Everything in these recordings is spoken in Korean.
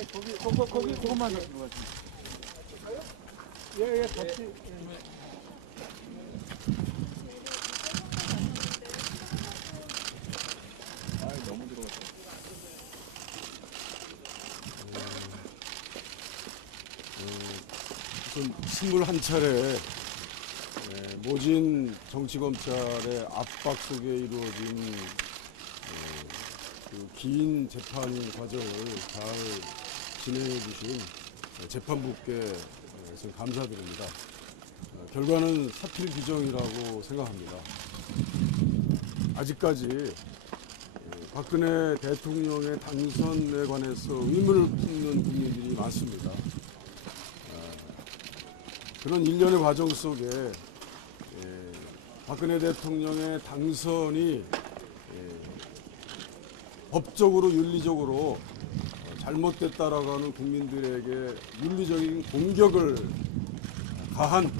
예, 거기, 거기, 거기, 그것만 넣어. 예, 예, 같이. 우선 21차례 예, 모진 정치검찰의 압박 속에 이루어진 예, 그긴 재판 과정을 잘 진행해 주신 재판부께 감사드립니다. 어, 결과는 사필 규정이라고 생각합니다. 아직까지 예, 박근혜 대통령의 당선에 관해서 의문을 품는 국민들이 많습니다. 그런 일련의 과정 속에 예, 박근혜 대통령의 당선이 예, 법적으로 윤리적으로 어, 잘못됐다라고 하는 국민들에게 윤리적인 공격을 가한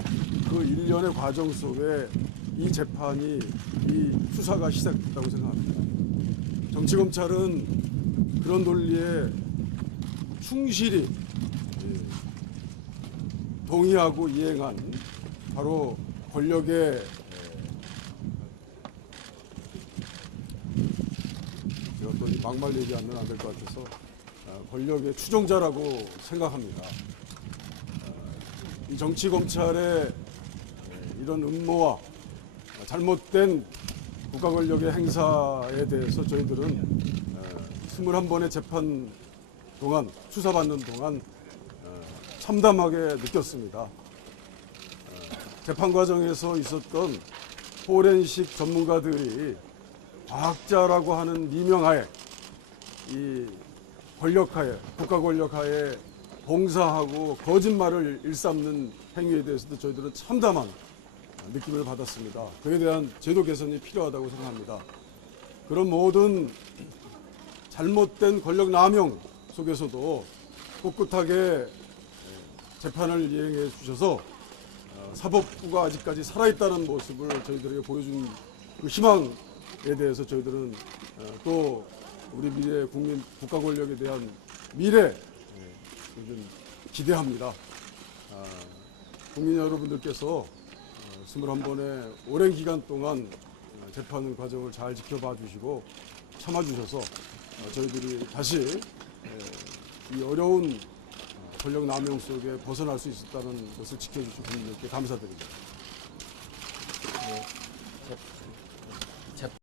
그 일련의 과정 속에 이 재판이 이 수사가 시작됐다고 생각합니다. 정치검찰은 그런 논리에 충실히 예, 동의하고 이행한 바로 권력의 또이 막말 얘기하면 안 될 것 같아서 아, 권력의 추종자라고 생각합니다. 아, 이 정치 검찰의 에, 이런 음모와 잘못된 국가 권력의 행사에 대해서 저희들은 21번의 재판 동안 수사받는 동안 참담하게 느꼈습니다. 어, 재판 과정에서 있었던 포렌식 전문가들이 과학자라고 하는 미명하에 이 권력하에 국가 권력하에 봉사하고 거짓말을 일삼는 행위에 대해서도 저희들은 참담한 느낌을 받았습니다. 그에 대한 제도 개선이 필요하다고 생각합니다. 그런 모든 잘못된 권력 남용 속에서도 꿋꿋하게 재판을 이행해 주셔서 어, 사법부가 아직까지 살아있다는 모습을 저희들에게 보여준 그 희망에 대해서 저희들은 어, 또 우리 미래 국민 국가 권력에 대한 미래 예, 좀 기대합니다. 아, 국민 여러분들께서 어, 21번의 오랜 기간 동안 어, 재판 과정을 잘 지켜봐 주시고 참아주셔서 어, 저희들이 다시 예, 이 어려운 권력 남용 속에 벗어날 수 있었다는 것을 지켜주신 분들께 감사드립니다. 네.